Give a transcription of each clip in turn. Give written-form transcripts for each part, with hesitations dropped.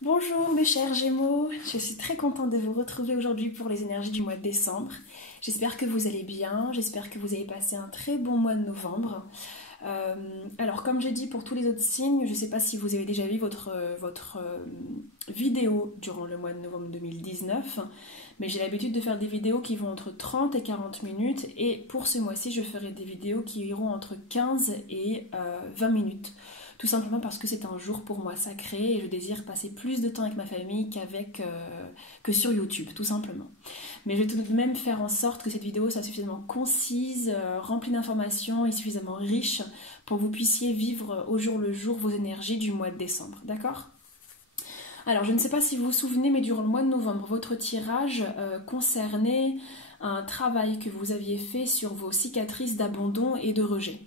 Bonjour mes chers Gémeaux, je suis très contente de vous retrouver aujourd'hui pour les énergies du mois de décembre. J'espère que vous allez bien, j'espère que vous avez passé un très bon mois de novembre. Alors comme j'ai dit pour tous les autres signes, je ne sais pas si vous avez déjà vu votre vidéo durant le mois de novembre 2019, mais j'ai l'habitude de faire des vidéos qui vont entre 30 et 40 minutes et pour ce mois-ci je ferai des vidéos qui iront entre 15 et 20 minutes. Tout simplement parce que c'est un jour pour moi sacré et je désire passer plus de temps avec ma famille que sur YouTube, tout simplement. Mais je vais tout de même faire en sorte que cette vidéo soit suffisamment concise, remplie d'informations et suffisamment riche pour que vous puissiez vivre au jour le jour vos énergies du mois de décembre, d'accord? Alors, je ne sais pas si vous vous souvenez, mais durant le mois de novembre, votre tirage concernait un travail que vous aviez fait sur vos cicatrices d'abandon et de rejet.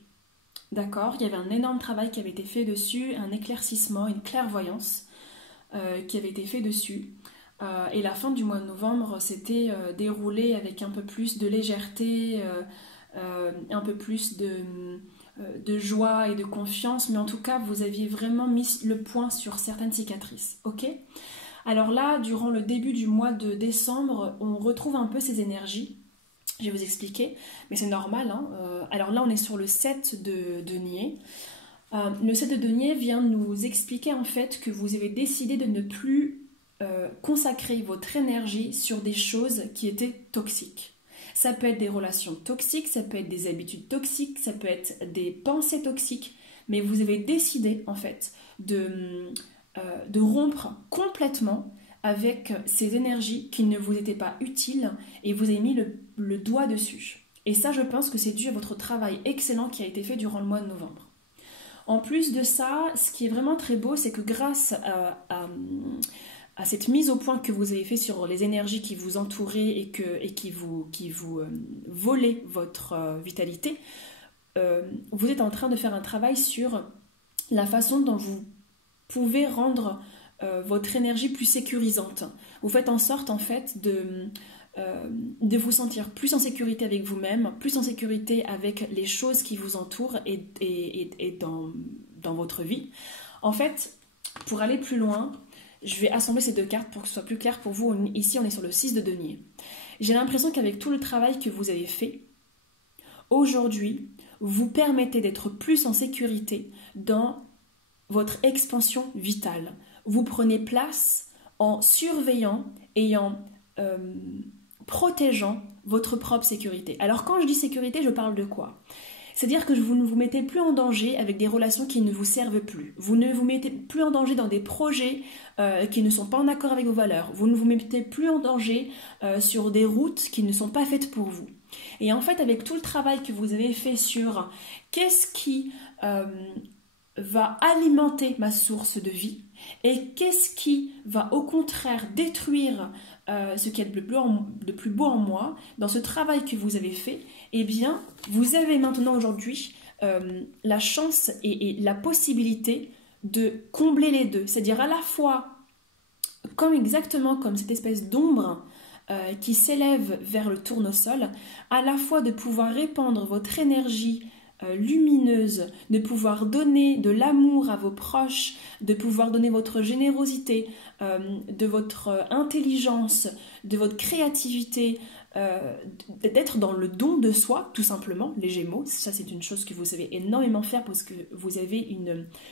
D'accord, il y avait un énorme travail qui avait été fait dessus, un éclaircissement, une clairvoyance qui avait été fait dessus. Et la fin du mois de novembre s'était déroulée avec un peu plus de légèreté, un peu plus de joie et de confiance, mais en tout cas, vous aviez vraiment mis le point sur certaines cicatrices, ok? Alors là, durant le début du mois de décembre, on retrouve un peu ces énergies. Je vais vous expliquer, mais c'est normal, hein. Alors là, on est sur le 7 de denier. Le 7 de denier vient nous expliquer en fait que vous avez décidé de ne plus consacrer votre énergie sur des choses qui étaient toxiques. Ça peut être des relations toxiques, ça peut être des habitudes toxiques, ça peut être des pensées toxiques, mais vous avez décidé en fait de rompre complètement avec ces énergies qui ne vous étaient pas utiles et vous avez mis le doigt dessus. Et ça, je pense que c'est dû à votre travail excellent qui a été fait durant le mois de novembre. En plus de ça, ce qui est vraiment très beau, c'est que grâce à cette mise au point que vous avez fait sur les énergies qui vous entouraient et qui vous volaient votre vitalité, vous êtes en train de faire un travail sur la façon dont vous pouvez rendre votre énergie plus sécurisante. Vous faites en sorte en fait de vous sentir plus en sécurité avec vous-même, plus en sécurité avec les choses qui vous entourent et dans votre vie. En fait, pour aller plus loin, je vais assembler ces deux cartes pour que ce soit plus clair pour vous. Ici, on est sur le 6 de denier. J'ai l'impression qu'avec tout le travail que vous avez fait, aujourd'hui, vous permettez d'être plus en sécurité dans votre expansion vitale. Vous prenez place en surveillant et en protégeant votre propre sécurité. Alors quand je dis sécurité, je parle de quoi? C'est-à-dire que vous ne vous mettez plus en danger avec des relations qui ne vous servent plus. Vous ne vous mettez plus en danger dans des projets qui ne sont pas en accord avec vos valeurs. Vous ne vous mettez plus en danger sur des routes qui ne sont pas faites pour vous. Et en fait, avec tout le travail que vous avez fait sur qu'est-ce qui va alimenter ma source de vie et qu'est-ce qui va au contraire détruire ce qu'il y a de plus beau en moi, dans ce travail que vous avez fait, eh bien, vous avez maintenant aujourd'hui la chance et la possibilité de combler les deux. C'est-à-dire à la fois, exactement comme cette espèce d'ombre qui s'élève vers le tournesol, à la fois de pouvoir répandre votre énergie lumineuse, de pouvoir donner de l'amour à vos proches, de pouvoir donner votre générosité, de votre intelligence, de votre créativité, d'être dans le don de soi, tout simplement, les Gémeaux. Ça, c'est une chose que vous savez énormément faire parce que vous avez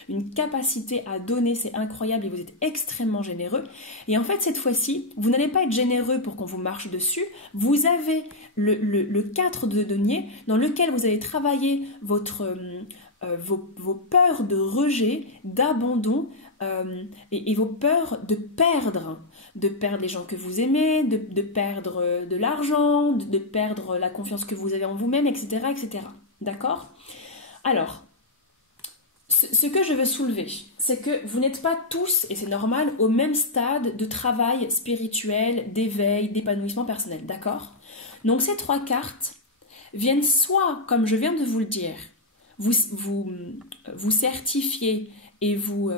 une capacité à donner, c'est incroyable et vous êtes extrêmement généreux. Et en fait, cette fois-ci, vous n'allez pas être généreux pour qu'on vous marche dessus. Vous avez le 4 de denier dans lequel vous allez travailler vos peurs de rejet, d'abandon et vos peurs de perdre les gens que vous aimez, de perdre de l'argent, de perdre la confiance que vous avez en vous-même, etc., etc. D'accord? Alors, ce que je veux soulever, c'est que vous n'êtes pas tous, et c'est normal, au même stade de travail spirituel, d'éveil, d'épanouissement personnel, d'accord? Donc ces trois cartes viennent soit, comme je viens de vous le dire, vous certifier et vous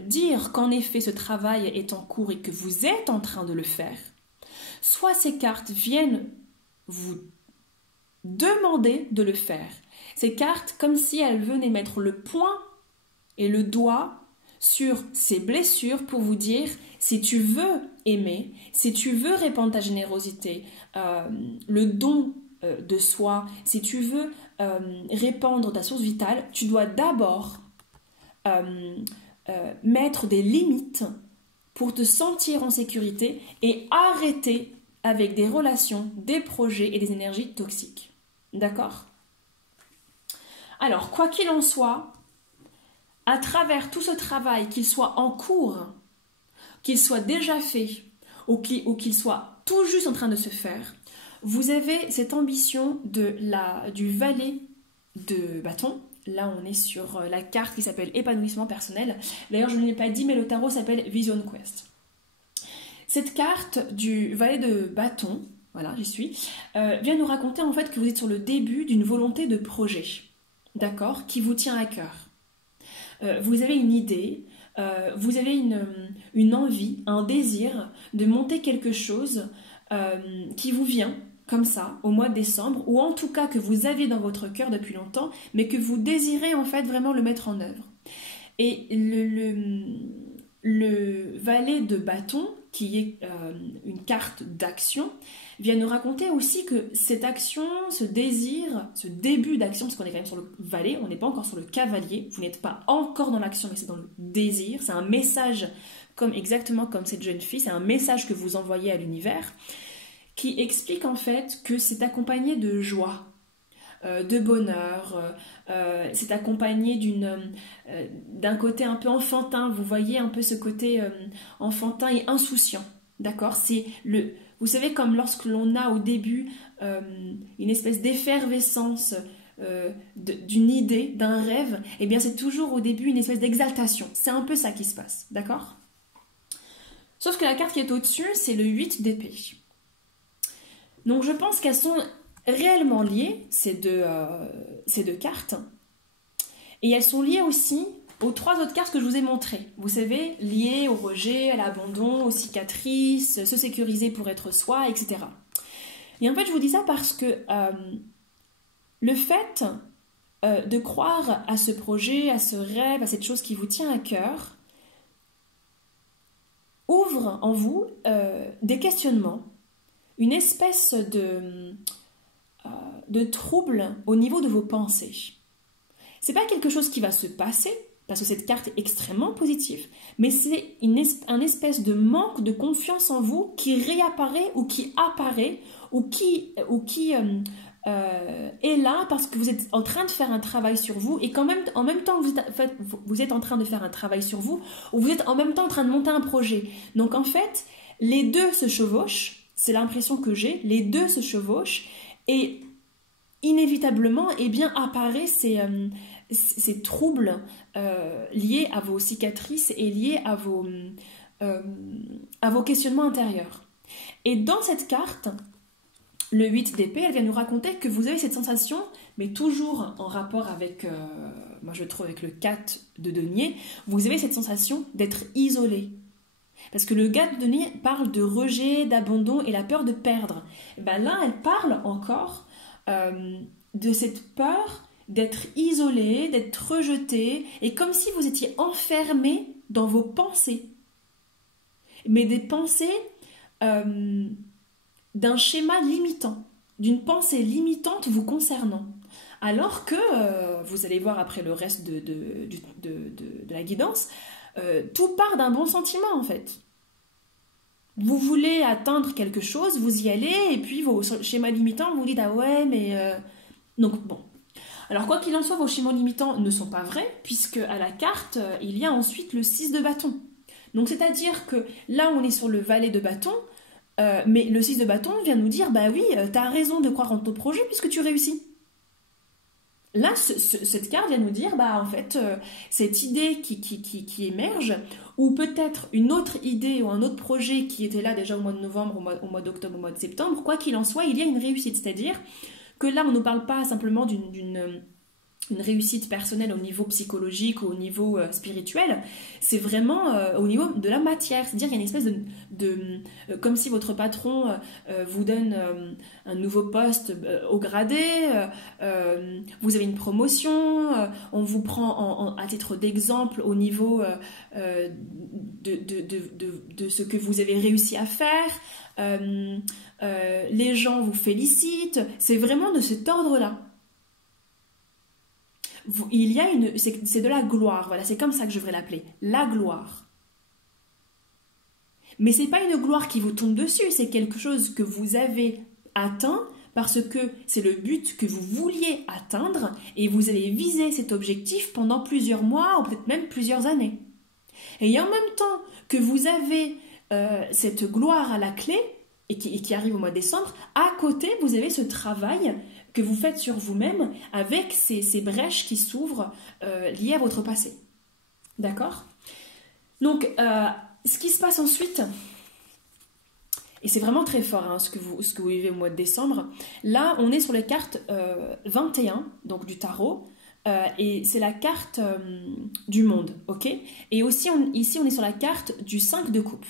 dire qu'en effet ce travail est en cours et que vous êtes en train de le faire, soit ces cartes viennent vous demander de le faire. Ces cartes, comme si elles venaient mettre le poing et le doigt sur ces blessures pour vous dire, si tu veux aimer, si tu veux répandre ta générosité, le don de soi, si tu veux répandre ta source vitale, tu dois d'abord mettre des limites pour te sentir en sécurité et arrêter avec des relations, des projets et des énergies toxiques. D'accord ? Alors, quoi qu'il en soit, à travers tout ce travail, qu'il soit en cours, qu'il soit déjà fait ou qu'il soit tout juste en train de se faire, vous avez cette ambition du valet de bâton. Là, on est sur la carte qui s'appelle épanouissement personnel. D'ailleurs, je ne l'ai pas dit, mais le tarot s'appelle Vision Quest. Cette carte du valet de bâton, voilà, j'y suis, vient nous raconter en fait que vous êtes sur le début d'une volonté de projet, d'accord, qui vous tient à cœur. Vous avez une idée, vous avez une envie, un désir de monter quelque chose qui vous vient comme ça au mois de décembre, ou en tout cas que vous aviez dans votre cœur depuis longtemps, mais que vous désirez en fait vraiment le mettre en œuvre. Et le valet de bâton, qui est une carte d'action, vient nous raconter aussi que cette action, ce désir, ce début d'action, parce qu'on est quand même sur le valet, on n'est pas encore sur le cavalier, vous n'êtes pas encore dans l'action, mais c'est dans le désir, c'est un message, exactement comme cette jeune fille, c'est un message que vous envoyez à l'univers, qui explique en fait que c'est accompagné de joie, de bonheur, c'est accompagné d'un côté un peu enfantin, vous voyez un peu ce côté enfantin et insouciant, d'accord? Vous savez, comme lorsque l'on a au début une espèce d'effervescence d'une idée, d'un rêve, eh bien c'est toujours au début une espèce d'exaltation, c'est un peu ça qui se passe, d'accord? Sauf que la carte qui est au-dessus, c'est le 8 d'épée. Donc je pense qu'elles sont réellement liées, ces deux cartes, et elles sont liées aussi aux 3 autres cartes que je vous ai montrées. Vous savez, liées au rejet, à l'abandon, aux cicatrices, se sécuriser pour être soi, etc. Et en fait, je vous dis ça parce que le fait de croire à ce projet, à ce rêve, à cette chose qui vous tient à cœur, ouvre en vous des questionnements, une espèce de trouble au niveau de vos pensées. C'est pas quelque chose qui va se passer, parce que cette carte est extrêmement positive, mais c'est un espèce de manque de confiance en vous qui réapparaît ou qui apparaît ou qui est là parce que vous êtes en train de faire un travail sur vous et qu'en en même temps vous êtes en train de faire un travail sur vous ou vous êtes en même temps en train de monter un projet. Donc en fait, les deux se chevauchent. C'est l'impression que j'ai, les deux se chevauchent et inévitablement apparaissent ces troubles liés à vos cicatrices et liés à vos questionnements intérieurs. Et dans cette carte, le 8 d'épée, elle vient nous raconter que vous avez cette sensation, mais toujours en rapport avec, moi je trouve avec le 4 de denier, vous avez cette sensation d'être isolé. Parce que le 4 de denier parle de rejet, d'abandon et la peur de perdre. Et ben là, elle parle encore de cette peur d'être isolé, d'être rejeté, et comme si vous étiez enfermé dans vos pensées. Mais des pensées d'un schéma limitant, d'une pensée limitante vous concernant. Alors que, vous allez voir après le reste de la guidance, tout part d'un bon sentiment en fait. Vous voulez atteindre quelque chose, vous y allez, et puis vos schémas limitants, vous dites « Ah ouais, mais... Donc bon. Alors quoi qu'il en soit, vos schémas limitants ne sont pas vrais, puisque à la carte, il y a ensuite le 6 de bâton. Donc c'est-à-dire que là, on est sur le valet de bâton, mais le 6 de bâton vient nous dire « Bah oui, t'as raison de croire en ton projet puisque tu réussis. » Là, cette carte vient nous dire, bah en fait, cette idée qui émerge, ou peut-être une autre idée ou un autre projet qui était là déjà au mois de novembre, au mois d'octobre, au mois de septembre, quoi qu'il en soit, il y a une réussite. C'est-à-dire que là, on ne nous parle pas simplement une réussite personnelle au niveau psychologique ou au niveau spirituel, c'est vraiment au niveau de la matière. C'est-à-dire qu'il y a une espèce comme si votre patron vous donne un nouveau poste au gradé, vous avez une promotion, on vous prend à titre d'exemple au niveau de ce que vous avez réussi à faire, les gens vous félicitent, c'est vraiment de cet ordre-là. Il y a c'est de la gloire, voilà, c'est comme ça que je devrais l'appeler, la gloire. Mais c'est pas une gloire qui vous tombe dessus, c'est quelque chose que vous avez atteint parce que c'est le but que vous vouliez atteindre et vous allez viser cet objectif pendant plusieurs mois ou peut-être même plusieurs années. Et en même temps que vous avez cette gloire à la clé et qui arrive au mois de décembre, à côté vous avez ce travail que vous faites sur vous-même avec ces brèches qui s'ouvrent liées à votre passé. D'accord? Donc, ce qui se passe ensuite, et c'est vraiment très fort ce que vous vivez au mois de décembre, là, on est sur les cartes 21, donc du tarot, et c'est la carte du monde, ok? Et aussi, ici, on est sur la carte du 5 de coupe.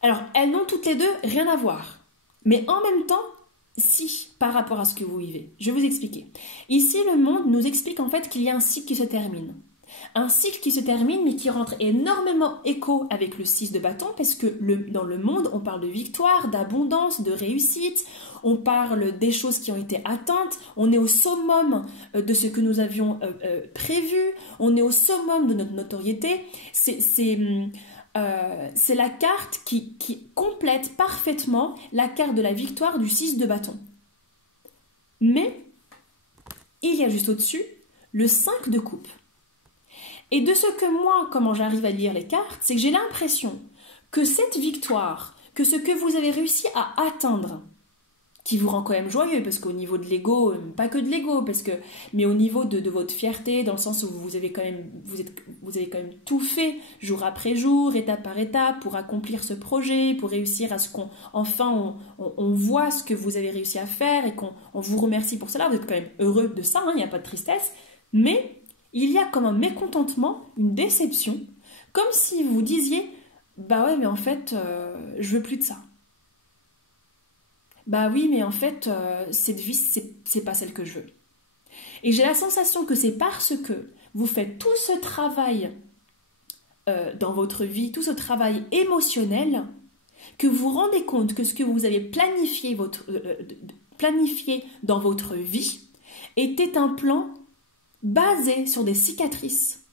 Alors, elles n'ont toutes les deux rien à voir, mais en même temps, si, par rapport à ce que vous vivez. Je vais vous expliquer. Ici, le monde nous explique en fait qu'il y a un cycle qui se termine. Un cycle qui se termine, mais qui rentre énormément écho avec le 6 de bâton, parce que dans le monde, on parle de victoire, d'abondance, de réussite, on parle des choses qui ont été atteintes, on est au summum de ce que nous avions prévu, on est au summum de notre notoriété. C'est la carte qui complète parfaitement la carte de la victoire du 6 de bâton. Mais, il y a juste au-dessus le 5 de coupe. Et de ce que moi, comment j'arrive à lire les cartes, c'est que j'ai l'impression que cette victoire, que ce que vous avez réussi à atteindre, qui vous rend quand même joyeux, parce qu'au niveau de l'ego, pas que de l'ego, mais au niveau de votre fierté, dans le sens où vous avez quand même tout fait, jour après jour, étape par étape, pour accomplir ce projet, pour réussir à ce on voit ce que vous avez réussi à faire, et qu'on vous remercie pour cela, vous êtes quand même heureux de ça, il n'y a pas de tristesse, mais il y a comme un mécontentement, une déception, comme si vous disiez, bah ouais, mais en fait, je veux plus de ça. Bah oui, mais en fait, cette vie, c'est pas celle que je veux. Et j'ai la sensation que c'est parce que vous faites tout ce travail dans votre vie, tout ce travail émotionnel, que vous vous rendez compte que ce que vous avez planifié dans votre vie était un plan basé sur des cicatrices.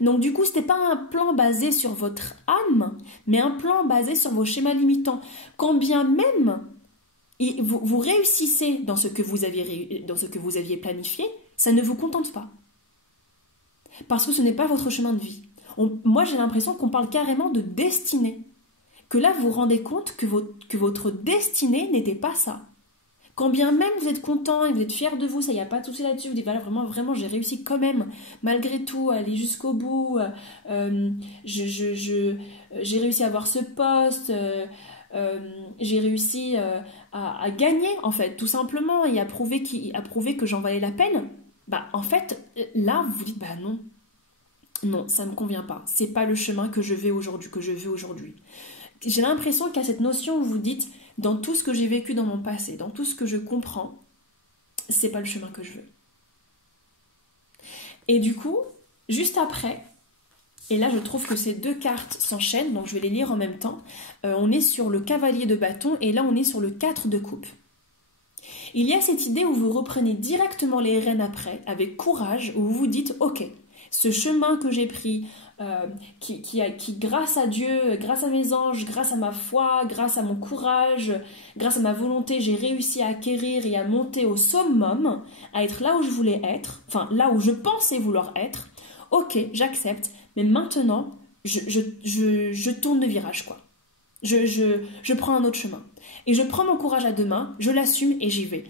Donc du coup, ce n'était pas un plan basé sur votre âme, mais un plan basé sur vos schémas limitants. Quand bien même vous réussissez dans ce que vous aviez planifié, ça ne vous contente pas. Parce que ce n'est pas votre chemin de vie. Moi, j'ai l'impression qu'on parle carrément de destinée. Que là, vous vous rendez compte que votre destinée n'était pas ça. Quand bien même vous êtes content et vous êtes fier de vous, ça, il n'y a pas de souci là-dessus, vous dites voilà, vraiment, j'ai réussi quand même, malgré tout, à aller jusqu'au bout, j'ai réussi à avoir ce poste, j'ai réussi à gagner, en fait, tout simplement, et à prouver que j'en valais la peine. Bah, en fait, là, vous vous dites bah non, ça ne me convient pas, c'est pas le chemin que je veux aujourd'hui. J'ai l'impression qu'il y a cette notion où vous dites dans tout ce que j'ai vécu dans mon passé, dans tout ce que je comprends, c'est pas le chemin que je veux. Et du coup, juste après, et là je trouve que ces deux cartes s'enchaînent, donc je vais les lire en même temps, on est sur le cavalier de bâton et là on est sur le 4 de coupe. Il y a cette idée où vous reprenez directement les rênes après, avec courage, où vous vous dites ok, ce chemin que j'ai pris, qui grâce à Dieu, grâce à mes anges, grâce à ma foi, grâce à mon courage, grâce à ma volonté, j'ai réussi à acquérir et à monter au summum, à être là où je voulais être, enfin là où je pensais vouloir être. Ok, j'accepte, mais maintenant, je tourne le virage, quoi. Je prends un autre chemin. Et je prends mon courage à deux mains, je l'assume et j'y vais.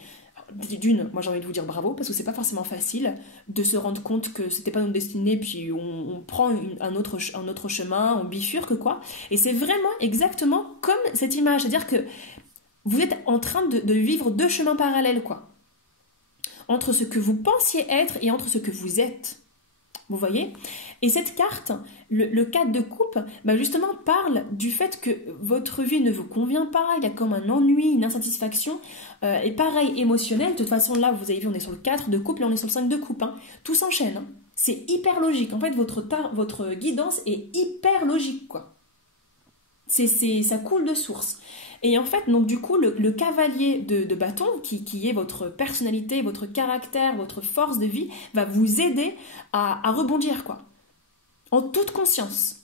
D'une, moi j'ai envie de vous dire bravo, parce que c'est pas forcément facile de se rendre compte que c'était pas notre destinée, puis on prend un autre chemin, on bifurque quoi. Et c'est vraiment exactement comme cette image, c'est-à-dire que vous êtes en train de vivre deux chemins parallèles quoi. entre ce que vous pensiez être et entre ce que vous êtes. Vous voyez? Et cette carte, le 4 de coupe, bah justement parle du fait que votre vie ne vous convient pas, il y a comme un ennui, une insatisfaction, et pareil, émotionnel. De toute façon, là, vous avez vu, on est sur le 4 de coupe, là, on est sur le 5 de coupe. Hein. Tout s'enchaîne. Hein. C'est hyper logique. En fait, votre guidance est hyper logique, quoi. Ça coule de source. Et en fait, donc du coup, le cavalier de bâton, qui est votre personnalité, votre caractère, votre force de vie, va vous aider à rebondir, quoi. En toute conscience.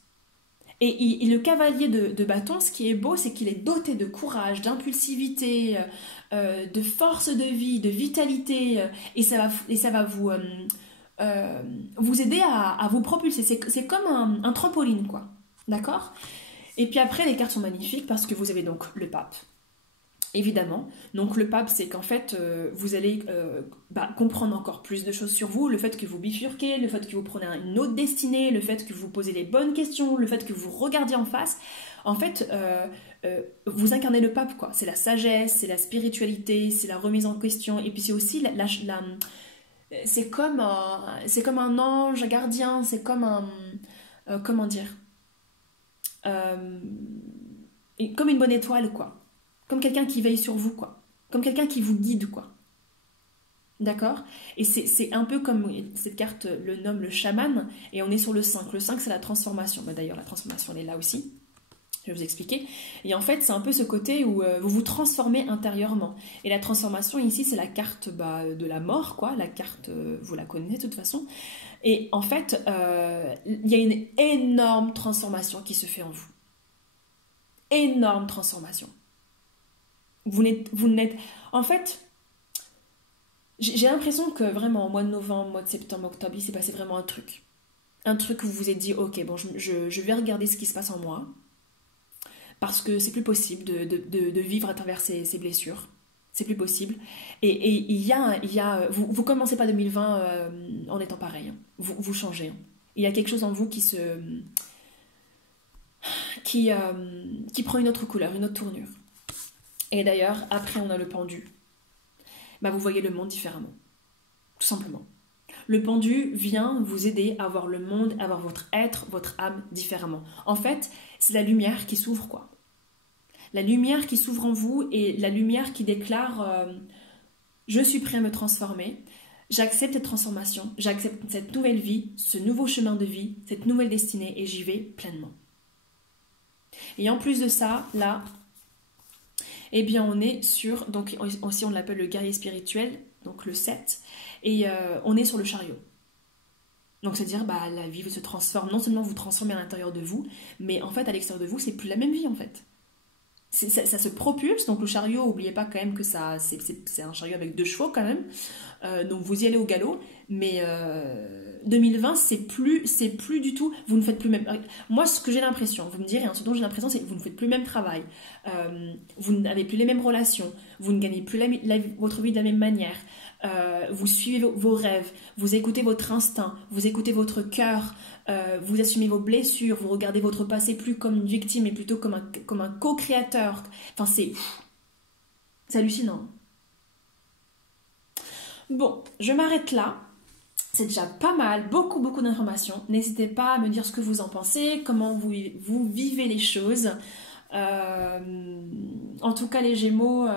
Et le cavalier de bâton, ce qui est beau, c'est qu'il est doté de courage, d'impulsivité, de force de vie, de vitalité, et ça va vous aider à vous propulser. C'est comme un trampoline, quoi. D'accord ? Et puis après, les cartes sont magnifiques parce que vous avez donc le pape, évidemment. Donc le pape, c'est qu'en fait, vous allez comprendre encore plus de choses sur vous, le fait que vous bifurquez, le fait que vous prenez une autre destinée, le fait que vous posez les bonnes questions, le fait que vous regardiez en face. En fait, vous incarnez le pape, quoi. C'est la sagesse, c'est la spiritualité, c'est la remise en question, et puis c'est aussi c'est comme un ange gardien, c'est comme un... comment dire, comme une bonne étoile, quoi. Comme quelqu'un qui veille sur vous, quoi. Comme quelqu'un qui vous guide, quoi. D'accord ? Et c'est un peu comme cette carte le nomme le chaman, et on est sur le 5. Le 5, c'est la transformation. Bah, d'ailleurs, la transformation, elle est là aussi. Je vais vous expliquer. Et en fait, c'est un peu ce côté où vous vous transformez intérieurement. Et la transformation, ici, c'est la carte de la mort, quoi. La carte, vous la connaissez de toute façon. Et en fait, il y a une énorme transformation qui se fait en vous. Énorme transformation. Vous n'êtes... En fait, j'ai l'impression que vraiment, au mois de novembre, mois de septembre, octobre, il s'est passé vraiment un truc. Un truc où vous vous êtes dit, ok, bon, je vais regarder ce qui se passe en moi. Parce que c'est plus possible de vivre à travers ces blessures. C'est plus possible. Et il y a vous commencez pas 2020 en étant pareil. Hein. Vous changez. Hein. Il y a quelque chose en vous qui prend une autre couleur, une autre tournure. Et d'ailleurs, après on a le pendu. Bah, vous voyez le monde différemment. Tout simplement. Le pendu vient vous aider à voir le monde, à voir votre être, votre âme différemment. En fait, c'est la lumière qui s'ouvre, quoi. La lumière qui s'ouvre en vous et la lumière qui déclare je suis prêt à me transformer, j'accepte cette transformation, j'accepte cette nouvelle vie, ce nouveau chemin de vie, cette nouvelle destinée et j'y vais pleinement. Et en plus de ça, là, eh bien on est sur, donc aussi on l'appelle le guerrier spirituel, donc le 7, et on est sur le chariot. Donc c'est-à-dire, la vie se transforme, non seulement vous transformez à l'intérieur de vous, mais en fait à l'extérieur de vous, c'est plus la même vie en fait. Ça se propulse, donc le chariot, n'oubliez pas quand même que c'est un chariot avec 2 chevaux quand même, donc vous y allez au galop, mais 2020 c'est plus du tout, vous ne faites plus même, moi ce que j'ai l'impression, vous me direz, hein, ce dont j'ai l'impression c'est que vous ne faites plus le même travail, vous n'avez plus les mêmes relations, vous ne gagnez plus votre vie de la même manière, vous suivez vos rêves, vous écoutez votre instinct, vous écoutez votre cœur, vous assumez vos blessures, vous regardez votre passé plus comme une victime mais plutôt comme un co-créateur. Enfin, c'est hallucinant. Bon, je m'arrête là. C'est déjà pas mal, beaucoup d'informations. N'hésitez pas à me dire ce que vous en pensez, comment vous vivez les choses. En tout cas les Gémeaux,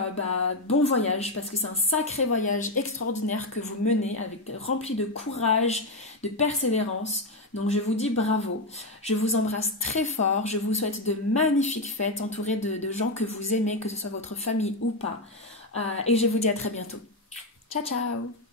bon voyage parce que c'est un sacré voyage extraordinaire que vous menez rempli de courage, de persévérance. Donc je vous dis bravo, je vous embrasse très fort, je vous souhaite de magnifiques fêtes entourées de gens que vous aimez, que ce soit votre famille ou pas. Et je vous dis à très bientôt. Ciao ciao.